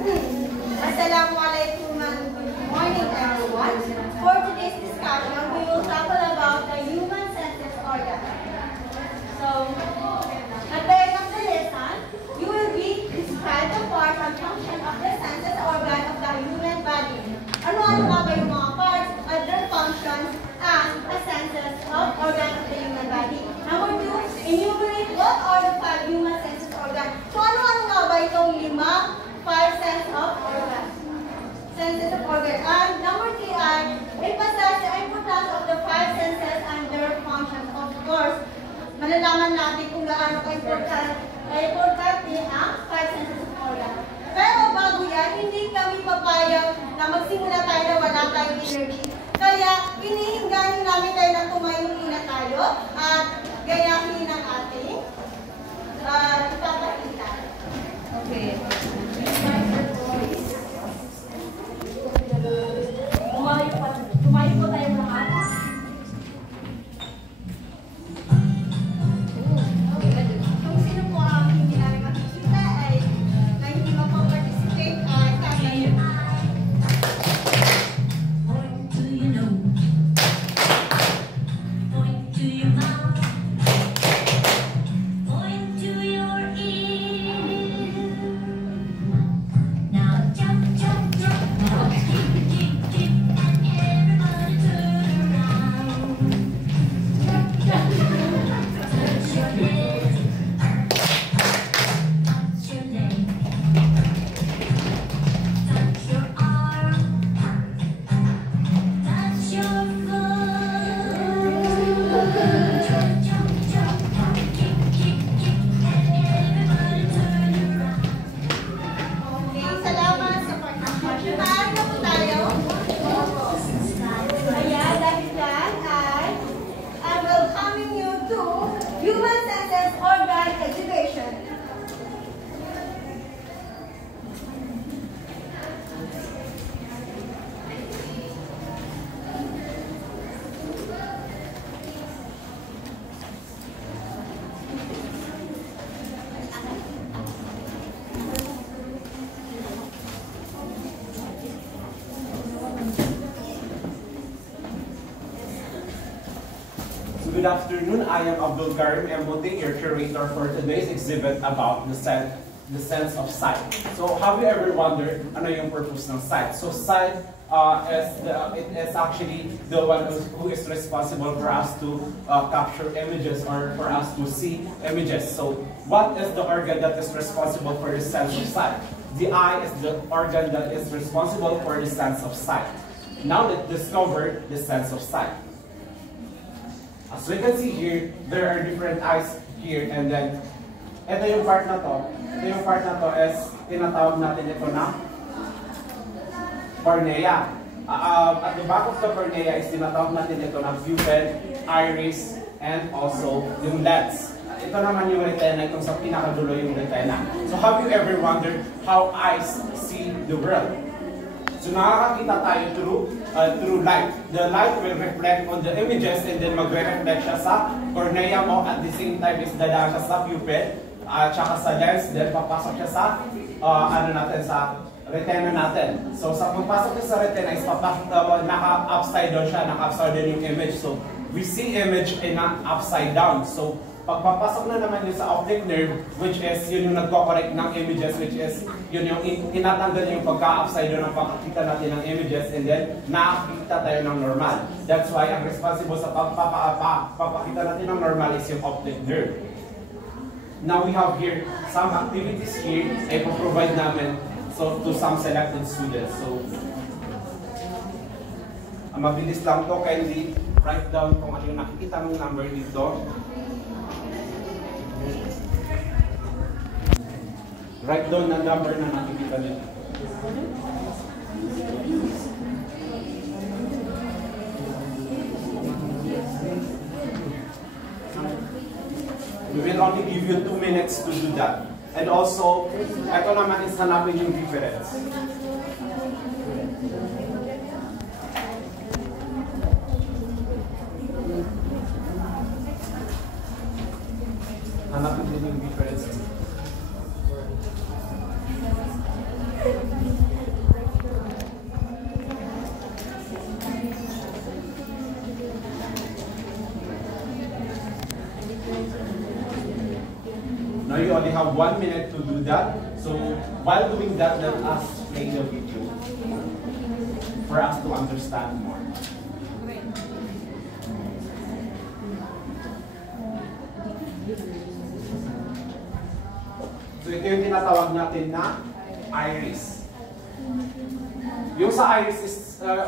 Assalamualaikum and good morning everyone. For today's discussion, we will talk about the human senses organ. So, at the end of the lesson, you will be described the part and function of the senses organ of the human body. Ano-ano nga ba yung mga parts, other functions, and the senses of organ of the human body? Number 2, enumerate what are the 5 human senses organ. So, ano-ano nga ba itong 5 sense of organ? Senses of organ. And number 3 ay emphasize the importance of the 5 senses and their functions. Of course, malalaman natin kung gaano ka-importante ang 5 senses of organ. Pero bago yan, hindi kami papayag na magsimula tayo na wala tayong energy. Kaya, hinihingganin namin tayo na kumain-ina tayo at gayahin ang ating ipapakita. Okay. Tumayo po tayo mga kung sino po ang hindi namin makikita ay na hindi mag-participate ay kami. Point to your nose. Point to your mouth. Point to your ear. Now jump, jump, jump. Keep, keep, keep. And everybody turn around. Touch your head. Touch your leg. Touch your arm. Touch your foot. Jump, jump, jump. Kick, kick, kick. And everybody turn around. Okay, salamat sa participation. Maaari na po tayo. Ayan, dahil dyan ay I'm welcoming you to Human Senses Organ Education. Good afternoon. I am Abdul Karim Mbote, your curator for today's exhibit about the sense of sight. So, have you ever wondered ano yung purpose ng sight? So, sight is actually the one who is responsible for us to capture images or for us to see images. So, what is the organ that is responsible for the sense of sight? The eye is the organ that is responsible for the sense of sight. Now, let's discover the sense of sight. As we can see here, there are different eyes here, and then ito yung part na to. Ito yung part na to is tinatawag natin ito na cornea. At the back of the cornea is tinatawag natin ito na pupil, iris, and also yung lens. Ito naman yung retina, itong sa pinakadulo yung retina. So have you ever wondered how eyes see the world? So nakakakita tayo through light. The light will reflect on the images and then magre-reflect siya sa cornea mo, at the same time is dadaan siya sa pupil at saka sa lens, then papasok siya sa sa retina natin. So sa pagpasok siya sa retina is naka-upside down siya, naka-upside down yung image. So we see image in upside down. So pagpapasok na naman yun sa optic nerve, which is yun yung nagko-correct ng images, which is yun yung tinatanggal yung pagka-upside down ng pagkakita natin ng images, and then nakakita tayo ng normal. That's why ang responsible sa pagpapakita natin ng normal is yung optic nerve. Now we have here some activities here ay provide namin to some selected students. So mabilis lang to, kindly write down kung ano yung nakikita mong number dito. Write down ang number na nakikita niyo. We will only give you 2 minutes to do that. And also, ito naman is hanapin yung difference. Hanapin din yung difference. only have 1 minute to do that. So while doing that, let us play the video for us to understand more. So ito yung tinatawag natin na iris. Yung sa iris is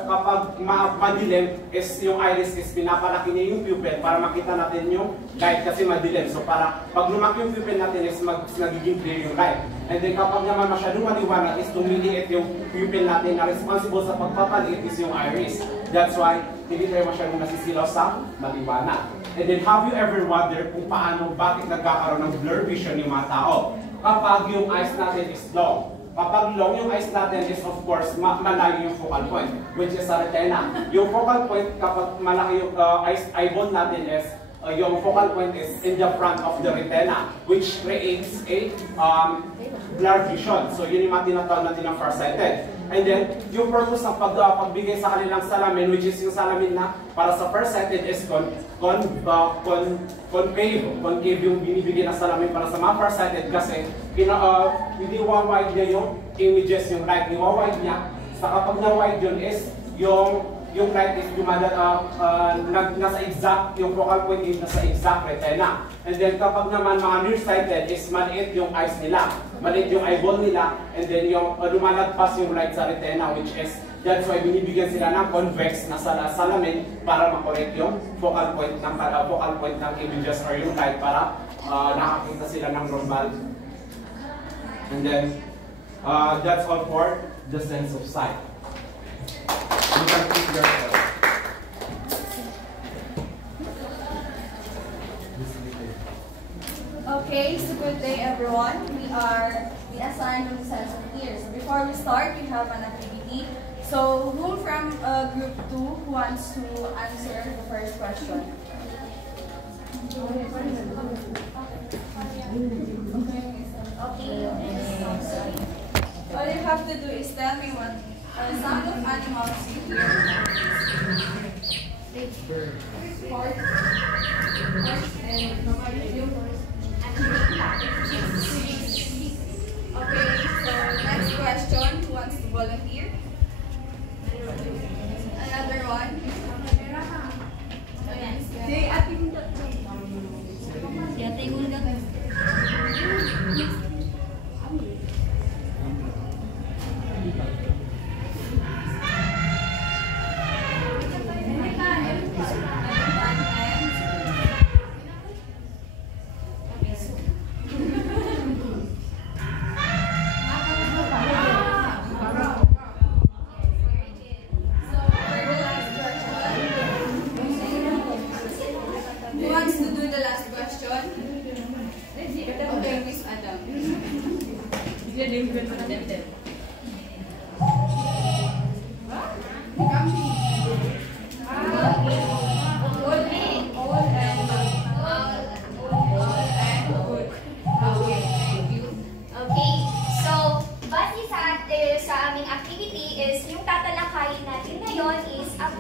kapag madilim, is yung iris is pinapalaki niya yung pupil para makita natin yung light kasi madilim. So para pag lumaki yung pupil natin is nagiging clear yung light. And then kapag naman masyadong maliwanag is tumiliit yung pupil natin na responsible sa pagpapaliit is yung iris. That's why hindi tayo masyadong nasisilaw sa maliwanag. And then have you ever wondered kung paano, bakit nagkakaroon ng blur vision yung mga tao? Kapag yung eyes natin is long. Kapag long yung eyes natin is of course malayo yung focal point, which is sa retina. Yung focal point kapag malaki yung eyeball natin is yung focal point is in the front of the retina, which creates a blur vision. So yun yung mga tinatawag natin ng farsighted. And then yung purpose ng pagbigay sa kanilang salamin, which is yung salamin na para sa farsighted is concave yung binibigay na salamin para sa mga farsighted kasi hindi wide niya yung images, yung light. Wide niya. Sa kapag na-wide yun is yung light is nasa exact, yung focal point is nasa exact retina. And then kapag naman mga nearsighted is maliit yung eyes nila, maliit yung eyeball nila, and then yung lumalagpas yung light sa retina, which is that's why binibigyan sila ng convex na salamin para makorek yung focal point ng images or yung light para nakakita sila ng normal. And then that's all for the sense of sight. You can keep yourself. Okay, so good day everyone. We are the assigned on the sense of ear. So before we start, we have an activity. So who from group 2 who wants to answer the first question? All you have to do is tell me what sound of animals you hear. Horse. Okay, so next question, who wants to volunteer? Another one?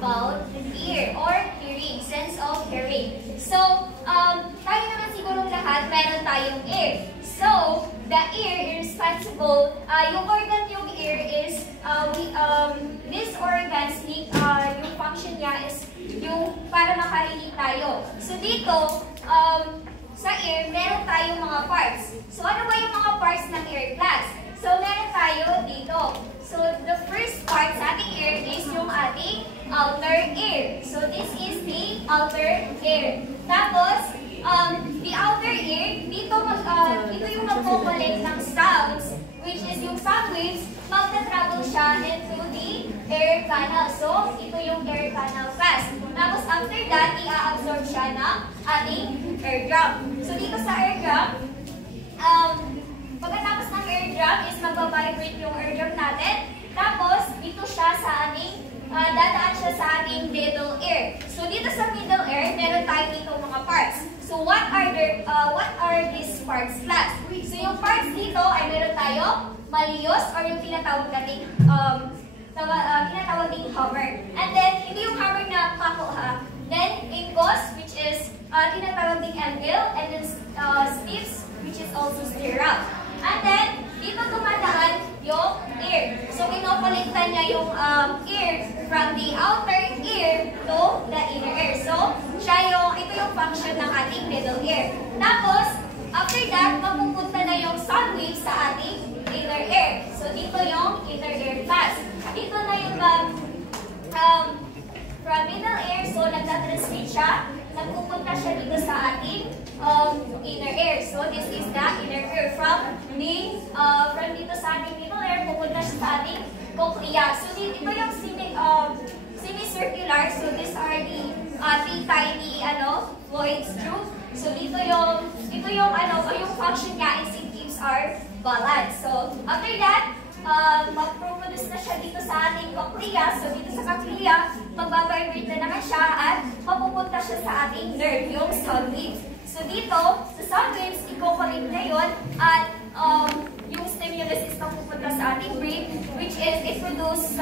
About ear or hearing, sense of hearing. So, tayo naman sigurong lahat meron tayong ear. So, the ear is responsible, yung organ yung ear is, this organ, yung function niya is yung para makarinig tayo. So, dito, sa ear, meron tayong mga parts. So, ano ba yung mga parts ng ear class? So, meron tayo dito. So, the first part sa ating ear is yung ating outer ear. So, this is the outer ear. Tapos, the outer ear, dito yung mag-collect ng sounds, which is yung sound waves, magta-travel siya into the air canal. So, ito yung air canal fast. Tapos, after that, i-absorb siya ng ating eardrum. So, dito sa eardrum, pagkatapos ng eardrum is magbabibrate yung eardrum natin. Tapos, dito siya sa ating, dadaan siya sa ating middle ear. So, dito sa middle ear, meron tayo dito mga parts. So, what are these parts class? So, yung parts dito ay meron tayo malleus or yung tinatawag nating hammer. And then, hindi yung hammer na pako ha. Then, ingos, which is tinatawag ding angle, and then stips, which is also stirrup. And then, dito dumadaan yung ear. So, kinokolekta niya yung ear from the outer ear to the inner ear. So, ito yung function ng ating middle ear. Tapos, after that, mapupunta na yung sound waves sa ating inner ear. So, dito yung inner ear class. Dito na yung from middle ear, so nagtatransmit siya, nagpupunta siya dito sa ating inner ear. So, this is the inner ear. From dito sa ating middle ear, pupunta siya sa ating cochlea. So, ito yung semicircular. So, these are the tiny Floyd's tube. So, yung function niya is it keeps our balance. So, after that, mag-produce na siya dito sa ating cochlea. So, dito sa cochlea, magbabibrate na naman siya at mapupunta siya sa ating nerve, yung sound waves. So, dito, sa sound waves, i-co-collect na yun at yung stimulus is mapupunta sa ating brain, which is it produce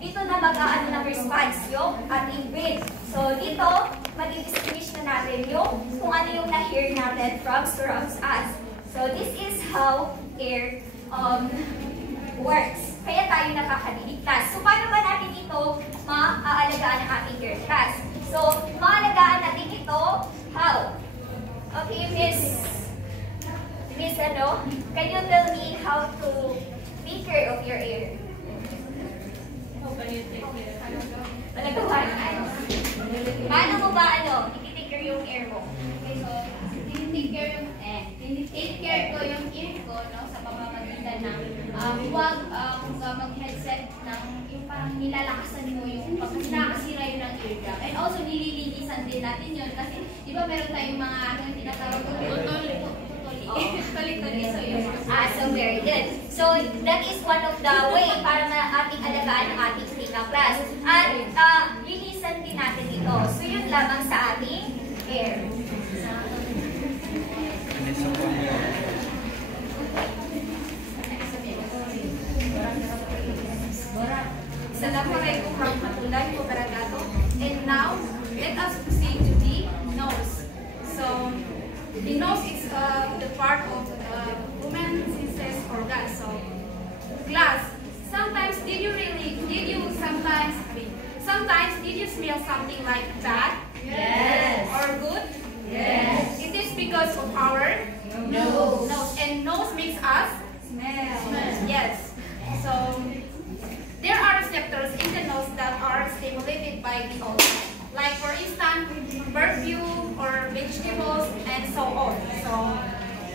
dito na mag-aano ng response yung ating brain. So, dito, madidistinguish na natin yung kung ano yung na-hear natin from surrounds us. So, this is how air works. Kaya tayo nakakadiligtas. So, paano ba natin ito maaalagaan ang ating ear class? So, maalagaan natin ito, how? Okay, Miss, can you tell me how to take care of your ear? Paano mo ba, i-take care yung ear mo? Okay, so, tinitake care ko yung ear ko, no, sa pamamagitan ng huwag mag-headset ng yung parang nilalakasan mo yung pag nakakasira yun ng eardrum. And also, nililinisan din natin yun kasi, di ba meron tayong mga yung tinatawag ko tuloy-tuloy. So, yun. So very good. So, that is one of the way para ating alagaan ang ating tinga class. At linisan din natin ito. So, yun lamang sa ating ear. Assalamualaikum warahmatullahi wabarakatuh. And now, let us proceed to the nose. So, the nose is the part of the woman's senses organ. So, glass. Sometimes did you smell something like that? Yes. Or good? Yes. Is this because of our Nose. And nose makes us smell. Yes. So, there are receptors in the nose that are stimulated by the odor. Like for instance, perfume or vegetables and so on. So,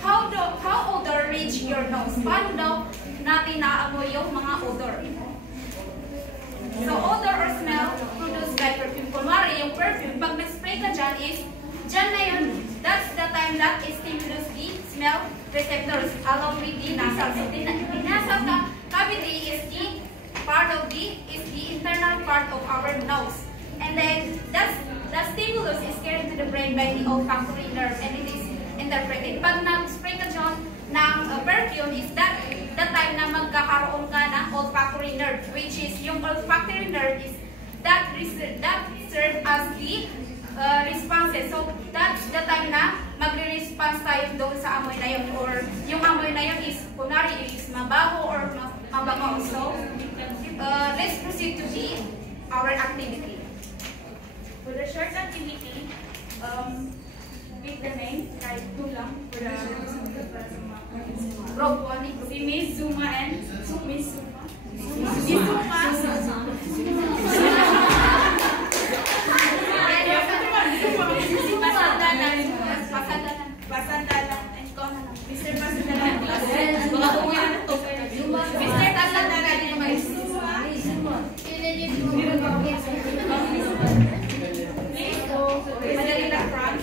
how odor reach your nose? Paano daw natin naamoy yung mga odor? So, odor or smell produced by perfume. Kunwari, yung perfume, pag nag-spray ka dyan dyan na yun, that's the time that it stimulates the smell receptors along with the nasal. So, the nasal cavity is the internal part of our nose. And then, the stimulus is carried to the brain by the olfactory nerve and it is interpreted. Pag nag-spray ka dyan ng perfume, is that the time na magkakaroon ka ng olfactory nerve, which is yung olfactory nerve is that serve as the responses. So, that's the time na magre-response tayo doon sa amoy na yun. Or yung amoy na yun is, kunwari, is mabaho or mabango. So, let's proceed to our activity. For the short activity, pick the name, kahit lang, for the group 1, si Miss Zuma and Miss Zuma. Pasandalan and Kona. Mr. Pasandalan. Mr. Pasandalan and Miss Zuma. Please, madali lang, front.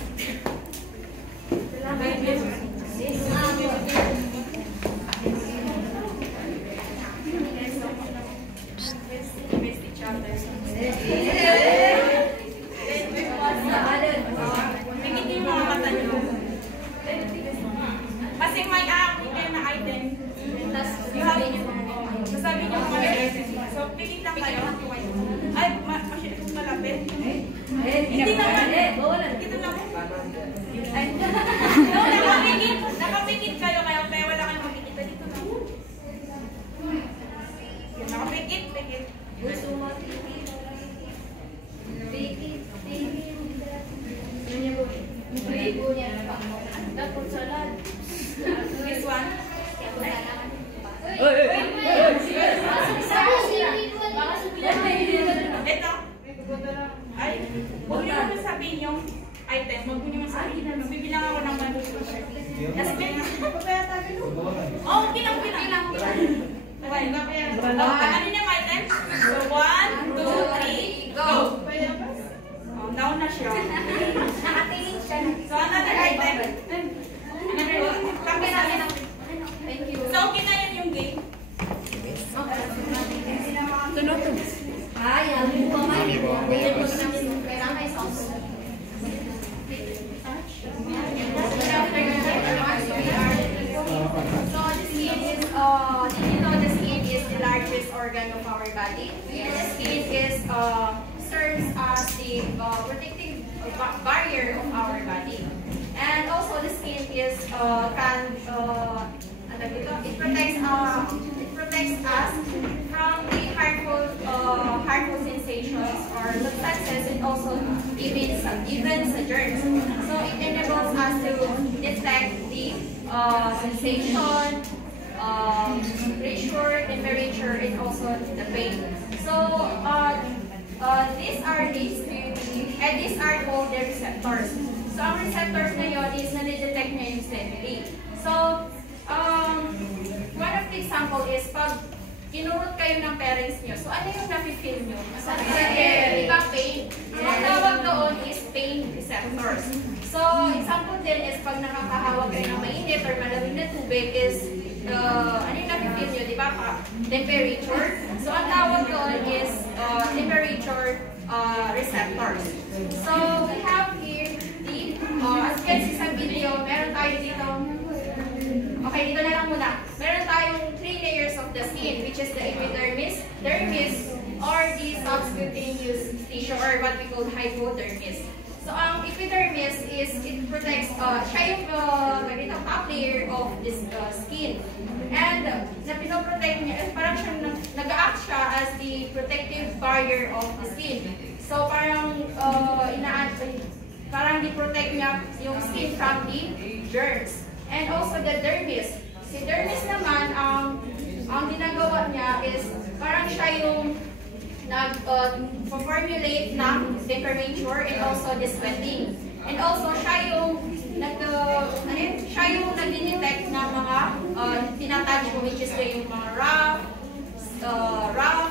Hindi naman. Ito lang. Ay, no, nakapikit kayo, kaya wala kayong makikita dito na. Nakapikit. Gusto mo pikit. Pikit. Dapat salad. This one. Ito. Ay, huwag niyo naman sabihin yung item. Huwag niyo naman sabihin na bibilang ako ng manuscript. Kasi oh, bilang. Okay. Ano yung item? So, 1, 2, 3, go! Oh, down na siya. Nakapiling siya. So, another item. Tapos natin ang... Thank you. So, okay na yun yung game. Tunod. Ay, alam mo pa man. Ayan mo na pera may sauce. So, the skin is, did you know the skin is the largest organ of our body? The skin is, serves as the protective barrier of our body. And also the skin is, it protects us from the harmful sensations or substances, and also even germs. So it enables us to detect the sensation, pressure, temperature, and also the pain. So these are called the receptors. So ang receptors na yun is na-detect niya yung stimuli. So one of the example is pag kinurot kayo ng parents nyo, so ano yung nafe-feel nyo? Di ba pain? Ang tawag doon is pain receptors. So example din is pag nakakahawag kayo ng mainit or malamig na tubig is ano yung nafe-feel nyo? Di ba pa? Temperature. So ang tawag doon is temperature receptors. So we have here the, as you can see sa video, meron tayo dito. Okay, dito na lang muna. Meron tayong 3 layers of the skin, which is the epidermis, dermis, or the subcutaneous tissue, or what we call hypodermis. So, ang epidermis is, it protects, siya yung top layer of this skin. And, na pinoprotect niya, parang siya, nag-act siya as the protective barrier of the skin. So, parang, parang di-protect niya yung skin from the germs. And also the dermis. Si dermis naman, ang ginagawa niya is parang siya yung nag-formulate ng temperature and also the sweating. And also siya yung nag-detect ng mga tinatouch mo, which is yung mga rough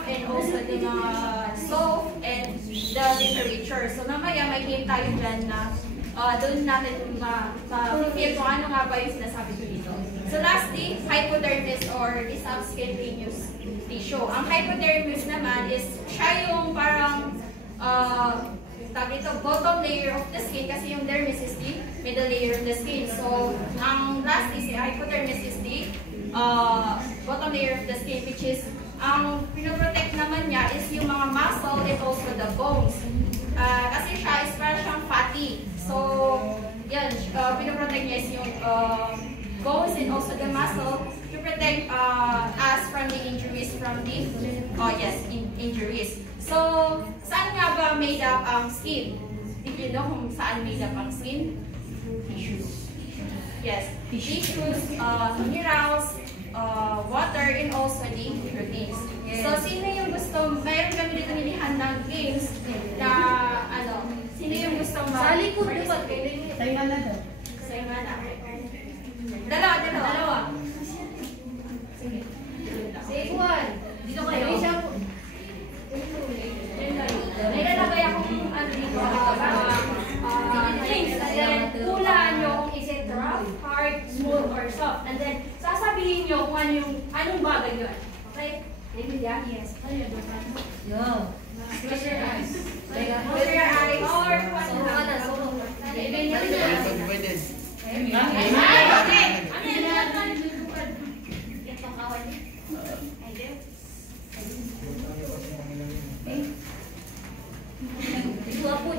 and also the mga soft and the temperature. So mamaya may game tayo dyan na doon natin ma-feel kung ano nga ba yung sinasabi ko dito. So lastly, hypodermis or the subcutaneous tissue. Ang hypodermis naman is siya yung parang bottom layer of the skin, kasi yung dermis is the middle layer of the skin. So ang last is the hypodermis is the bottom layer of the skin, which is ang pinoprotect naman niya is yung mga muscle and also the bones. Kasi siya is parang siyang fatty. So, yan, pinoprotect niya is yung bones and also the muscle to protect us from the injuries from the, injuries. So, saan nga ba made up ang skin? Did you know kung saan made up ang skin? Tissues. Yes, tissues, minerals, water, and also the proteins. Yes. So, sino yung gusto, mayroon kami dito nilihan ng games na, sino yung gusto Sali ko, dapat tayo na daw. Sa'yo nga na. Dalawa. Sige. Sige, Juan. Dito kayo. May lalagay akong dito. Hulaan nyo kung is it rough, hard, smooth, or soft. And then, sasabihin nyo kung anong bagay yun. Okay? David, yeah? Yes. Ano yun? Yo. Close your eyes. Close your eyes. Or, ano na? David, Pwede. Dua pun.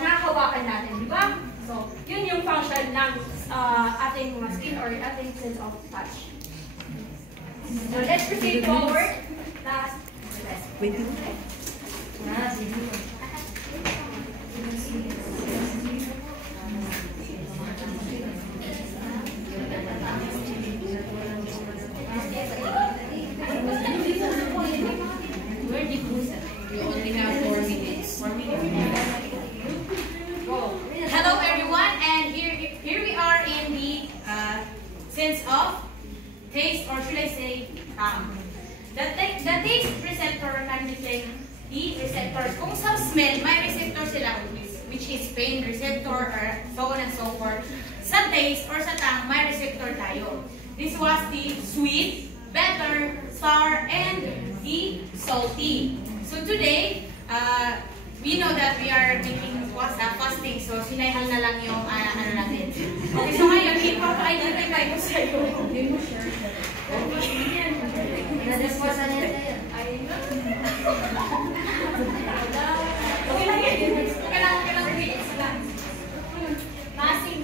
nakahawakan natin, di ba? So, yun yung function ng ating mga skin or ating sense of touch. So, let's proceed forward. Last. Wait. Hello everyone, and here we are in the sense of taste, or should I say, the taste receptor can detect the receptors. Kung sa smell, may receptor sila, which is pain receptor, or so on and so forth. Sa taste or sa tongue, may receptor tayo. This was the sweet, bitter, sour, and the salty. So today, we know that we are making fasting, so sinayhan na lang yung ano natin. Okay, so ngayon, ipapa-identify ko sa iyo. Nadisposa niya sa'yo. Okay lang yan. Okay lang. Masim.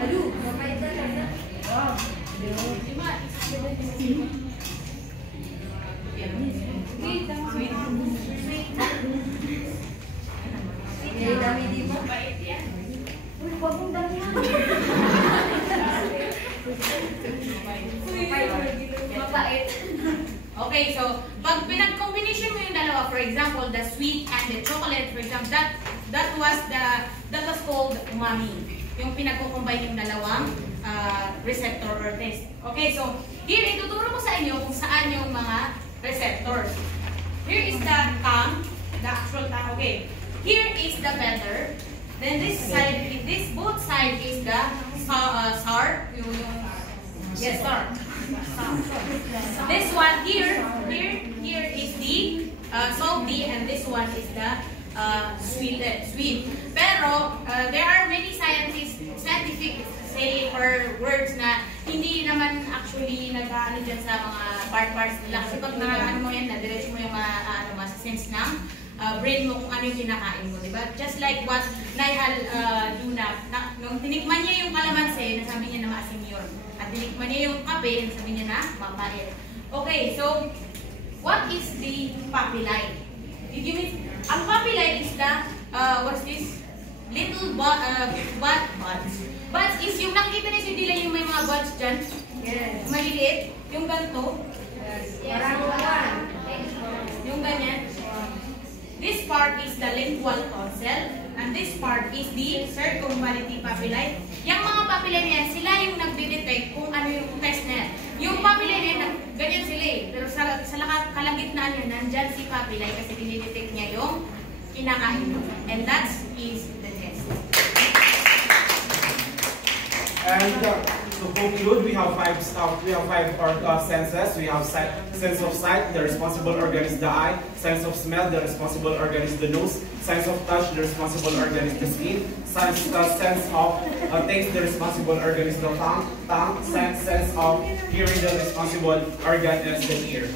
Alo, mapait talaga. Wow. Sweet. Dami di mo. Uy, huwag mong damihan. Mapait. Okay, so pag pinag-combination mo yung dalawa, for example, the sweet and the chocolate, for example, that was called umami. Yung pinag-combine yung dalawang receptor or taste. Okay, so here ituturo ko sa inyo kung saan yung mga receptors. Here is the tongue, the actual tongue. Okay, here is the feather. Then this both side is the sour, yes, sour. This one here is the salty, and this one is the sweet. Pero there are many scientific say or words na hindi naman actually nag-ano dyan sa mga parts nila. Kasi pag nakakaano mo yan, na-diretso mo yung sense ng brain mo kung ano yung kinakain mo, diba? Just like what Naihal Luna, nung tinikman niya yung kalamansi, nasabi niya na maasim yun. At tinikman niya yung kape, nasabi niya na mapait. Okay, so what is the papillary? Ang papillary is the, what's this? Little buds. Buds is yung nakikita niyo yung dilay yung may mga buds dyan. Yes. Maliliit. Yung ganito. Parang Yung ganyan. This part is the lingual tonsil. And this part is the circumvallatory papillae. Yung mga papillae yan, sila yung nagde-detect kung ano yung test na yan. Yung papillae yan, ganyan sila eh. Pero sa kalagitnaan yan, nandyan si papillae kasi dinidetect niya yung kinakain mo. And that is the test. And to conclude, we have five senses. We have sense of sight. The responsible organ is the eye. Sense of smell. The responsible organ is the nose. Sense of touch. The responsible organ is the skin. Sense of taste. The responsible organ is the tongue. Sense of hearing. The responsible organ is the ear.